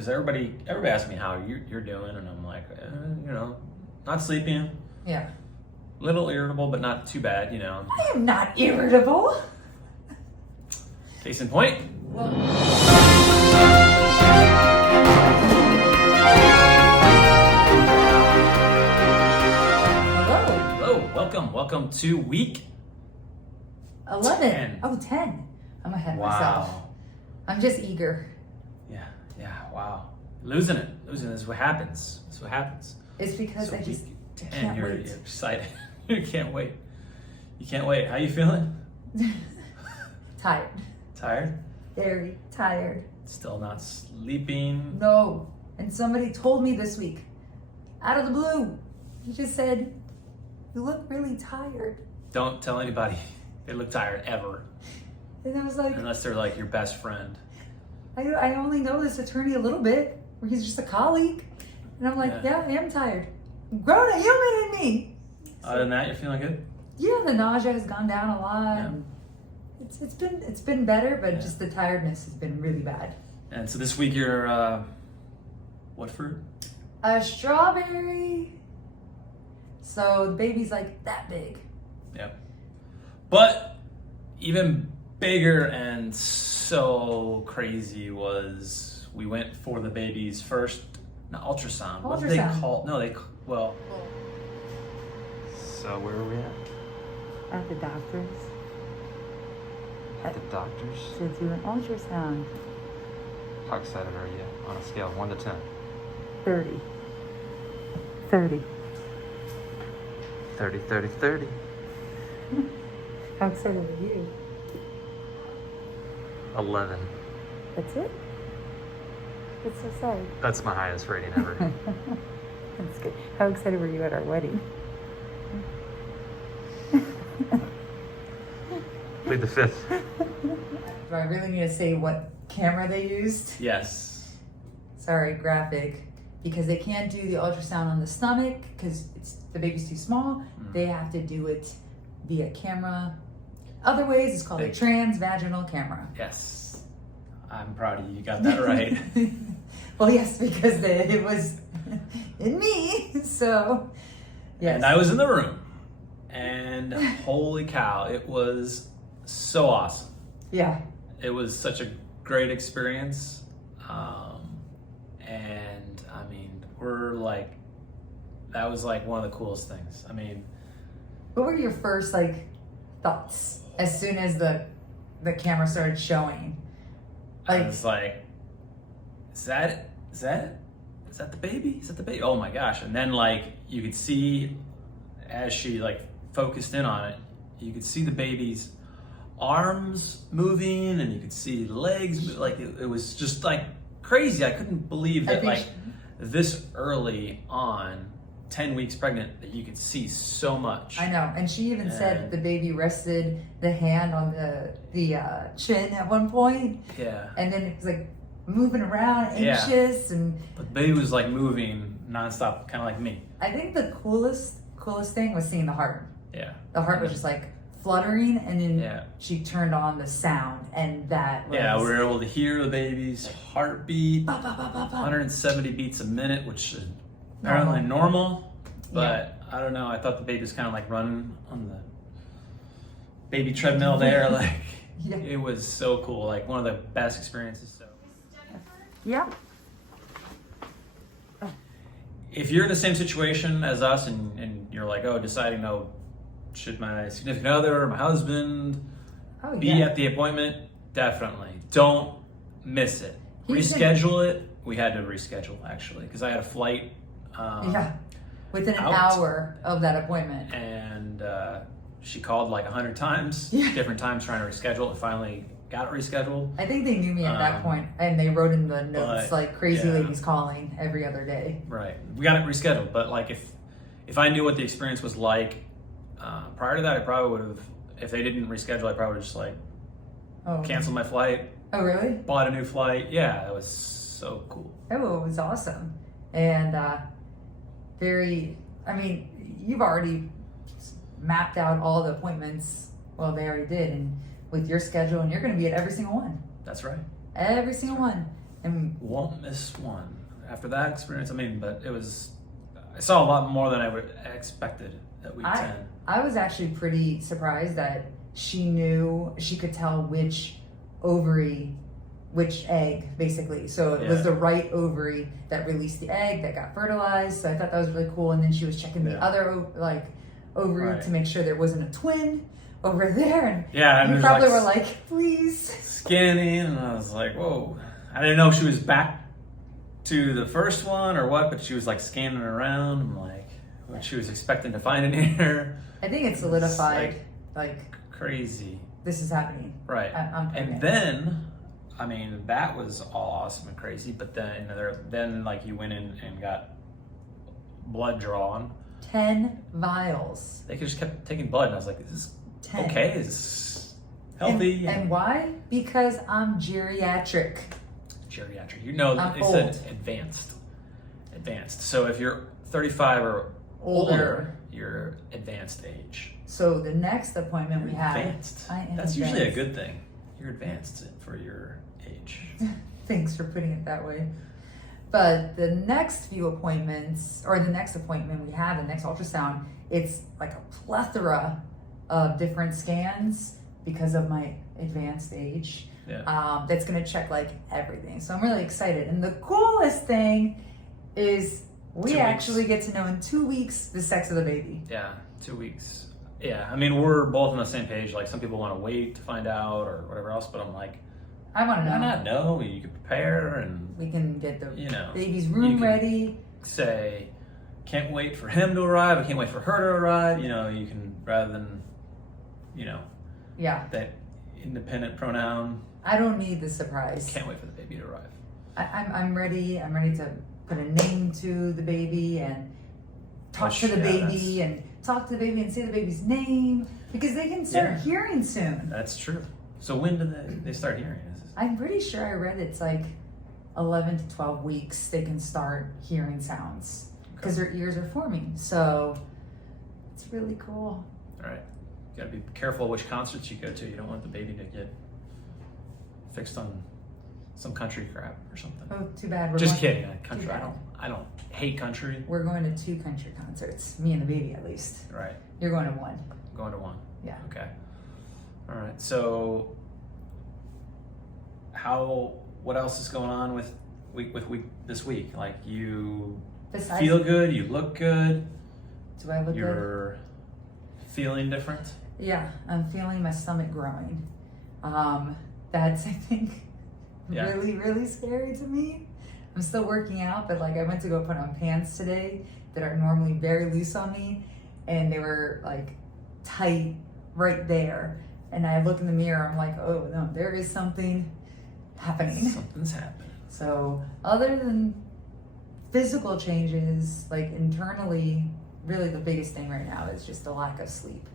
because everybody asks me how you're doing, and I'm like, not sleeping, Yeah. little irritable, but not too bad, I am not irritable. Case in point. Hello, welcome to week 11. 10. Oh, 10. I'm ahead of Wow. myself. I'm just eager. Yeah, wow. Losing it. This is what happens. It's because So I just week can't you're wait. excited. You can't wait. How you feeling? Tired. Tired? Very tired. Still not sleeping? No. And somebody told me this week, out of the blue, he just said, you look really tired. Don't tell anybody they look tired ever. And I was like, Unless they're like your best friend. I only know this attorney a little bit, or he's just a colleague. And I'm like, Yeah. yeah, I am tired. Grown a human in me. Other than that, you're feeling good? Yeah, the nausea has gone down a lot. Yeah. And it's been better, but Yeah. just the tiredness has been really bad. And so this week you're, what fruit? A strawberry. So the baby's like that big. Yep. But even bigger and so crazy was we went for the baby's first ultrasound. What did they Ultrasound. call? No, well. So where were we at? At the doctor's At the doctor's. to do an ultrasound. How excited are you on a scale of 1 to 10? 30. 30. 30, 30, 30. How excited are you? 11. That's it? That's so sad. That's my highest rating ever. That's good. How excited were you at our wedding? Plead the fifth. Do I really need to say what camera they used? Yes. Sorry, graphic. Because they can't do the ultrasound on the stomach because the baby's too small. They have to do it via camera. Other ways, it's called a transvaginal camera. Yes. I'm proud of you. You got that right. Well, yes, because it was in me. So, yes. And I was in the room. And holy cow, it was so awesome. Yeah. It was such a great experience. And I mean, that was like one of the coolest things. I mean, What were your first thoughts as soon as the camera started showing? I was like, is that the baby? Is that the baby? Oh my gosh. And then you could see as she focused in on it, you could see the baby's arms moving and you could see legs. It was just crazy. I couldn't believe that this early on, 10 weeks pregnant, that you could see so much. I know, and she even said the baby rested the hand on the chin at one point. Yeah. And then it was moving around, anxious, and But the baby was moving nonstop, kind of like me. I think the coolest thing was seeing the heart. Yeah. The heart was just fluttering, and then Yeah. she turned on the sound, and that was... Yeah, we were able to hear the baby's heartbeat, Ba, ba, ba, ba, ba. 170 beats a minute, which is apparently normal. But I don't know. I thought the baby was kind of running on the baby treadmill there. Yeah. It was so cool. One of the best experiences. So, Yeah. if you're in the same situation as us, and you're deciding, should my significant other or my husband be at the appointment? Definitely. Don't miss it. Reschedule it. We had to reschedule actually because I had a flight. Within an out. hour of that appointment. And she called 100 times, different times trying to reschedule it. Finally got it rescheduled. I think they knew me at that point, and they wrote in the notes but, crazy ladies calling every other day. Right. We got it rescheduled, but if I knew what the experience was prior to that, I probably would have, if they didn't reschedule, I probably would have just canceled my flight. Oh, really? Bought a new flight. Yeah, it was so cool. Oh, it was awesome. And you've already mapped out all the appointments. Well, they already did, and with your schedule, and you're going to be at every single one. That's right. Every single one. And won't miss one. After that experience, I mean, but I saw a lot more than I would expected at week 10. I was actually pretty surprised that she could tell which egg, basically. So it was the right ovary that released the egg that got fertilized. So I thought that was really cool. And then she was checking the other ovary to make sure there wasn't a twin over there. And you probably were like, please. Scanning, and I was like, whoa. I didn't know if she was back to the first one or what, but she was like scanning around. I'm like, what she was expecting to find in here. I think it's solidified. Like crazy. This is happening. Right. I'm pregnant. And then, I mean, that was all awesome and crazy. But then like you went in and got blood drawn. 10 vials. They just kept taking blood, and I was like, "Is this 10. okay? Is this healthy?" And why? Because I'm geriatric. Geriatric. You know, I'm they old. said advanced. Advanced. So if you're 35 or older, you're advanced age. So the next appointment we have, advanced. I am That's usually a advanced. good thing. You're advanced for your age. Thanks for putting it that way. But the next few appointments, or the next appointment we have, the next ultrasound, it's like a plethora of different scans because of my advanced age. Yeah. That's gonna check like everything. So I'm really excited. And the coolest thing is we actually get to know in 2 weeks the sex of the baby. Yeah, 2 weeks. Yeah, I mean, we're both on the same page. Like, some people want to wait to find out or whatever else, but I'm like, I want to know. why not know? You can prepare, and we can get the baby's you room can ready. Say, can't wait for him to arrive. I can't wait for her to arrive. You know, you can, rather than, that independent pronoun. I don't need the surprise. Can't wait for the baby to arrive. I'm ready. I'm ready to put a name to the baby and talk to the baby and talk to the baby and say the baby's name, because they can start hearing soon. That's true. So when do they start hearing? I'm pretty sure I read it's like 11 to 12 weeks they can start hearing sounds because their ears are forming. So it's really cool. All right. You gotta be careful which concerts you go to. You don't want the baby to get fixed on some country crap or something. Oh, too bad. Just kidding. Country. I don't hate country. We're going to 2 country concerts. Me and the baby, at least. Right. You're going to 1. I'm going to 1. Yeah. Okay. All right. So, what else is going on with this week? Like, you feel good, you look good. Do I look good? You're feeling different? Yeah, I'm feeling my stomach growing. That's, I think, really, really scary to me. I'm still working out, but like I went to go put on pants today that are normally very loose on me, and they were like tight right there. And I look in the mirror, I'm like, oh no, there is something happening. Something's happening. So other than physical changes, like internally, really the biggest thing right now is just the lack of sleep,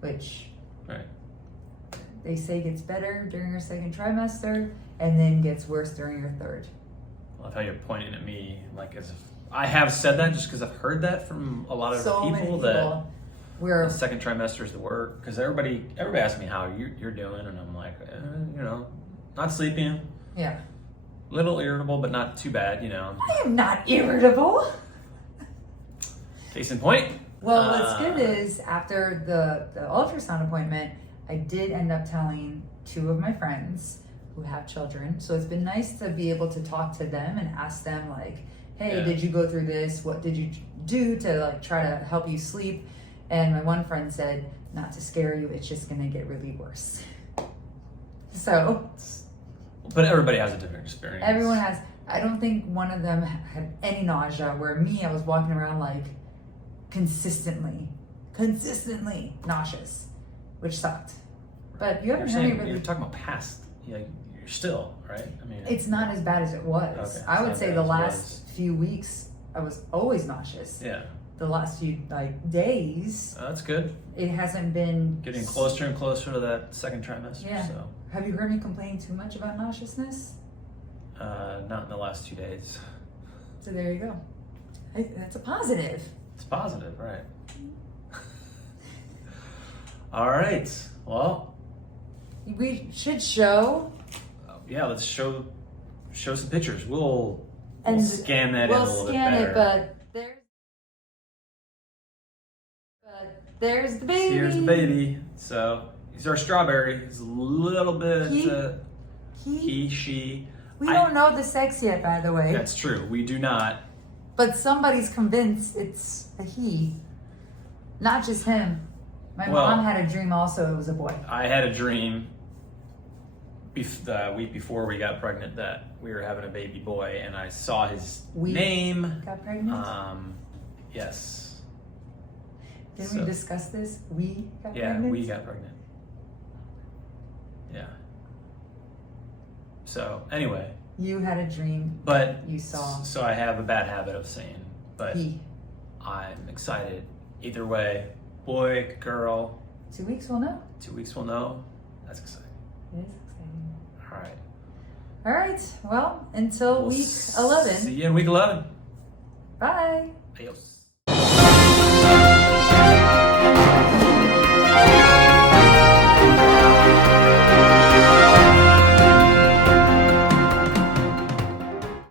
which they say gets better during your 2nd trimester and then gets worse during your 3rd. I love how you're pointing at me like as if I have said that, just because I've heard that from a lot of people that the 2nd trimester is the work. Because everybody asks me how you're doing, and I'm like, not sleeping. Yeah. Little irritable, but not too bad, I am not irritable. Case in point. Well, what's good is after the ultrasound appointment, I did end up telling 2 of my friends who have children. So it's been nice to be able to talk to them and ask them like, hey, did you go through this? What did you do to like try to help you sleep? And my one friend said, not to scare you, it's just gonna get really worse. So. But everybody has a different experience. Everyone has. I don't think one of them had any nausea, where me, I was walking around like consistently nauseous, which sucked. But you haven't heard me really. You're talking about past. You're still, right? I mean, it's not as bad as it was. Okay, I would say the last few weeks I was always nauseous. Yeah. The last few days. That's good. It hasn't been getting closer and closer to that 2nd trimester. Yeah. So. Have you heard me complain too much about nauseousness? Not in the last 2 days. So there you go. That's a positive. It's positive, right? All right. Well, we should show. Yeah, let's show show some pictures. We'll And scan that in a we'll little scan bit it, better. but there's the baby. Here's the baby. So he's our strawberry. He's a little bit she. We don't know the sex yet, by the way. That's true. We do not. But somebody's convinced it's a he, not just him. My mom had a dream also it was a boy. I had a dream the week before we got pregnant that we were having a baby boy, and I saw his name. Got pregnant? Yes. Didn't we discuss this? We got pregnant? Yeah, we got pregnant. Yeah. So, anyway. You had a dream. But you saw. So I have a bad habit of saying, but he. I'm excited. Either way, boy, girl. 2 weeks we'll know. 2 weeks we'll know. That's exciting. It is exciting. All right. All right. Well, until week 11. See you in week 11. Bye. Adios.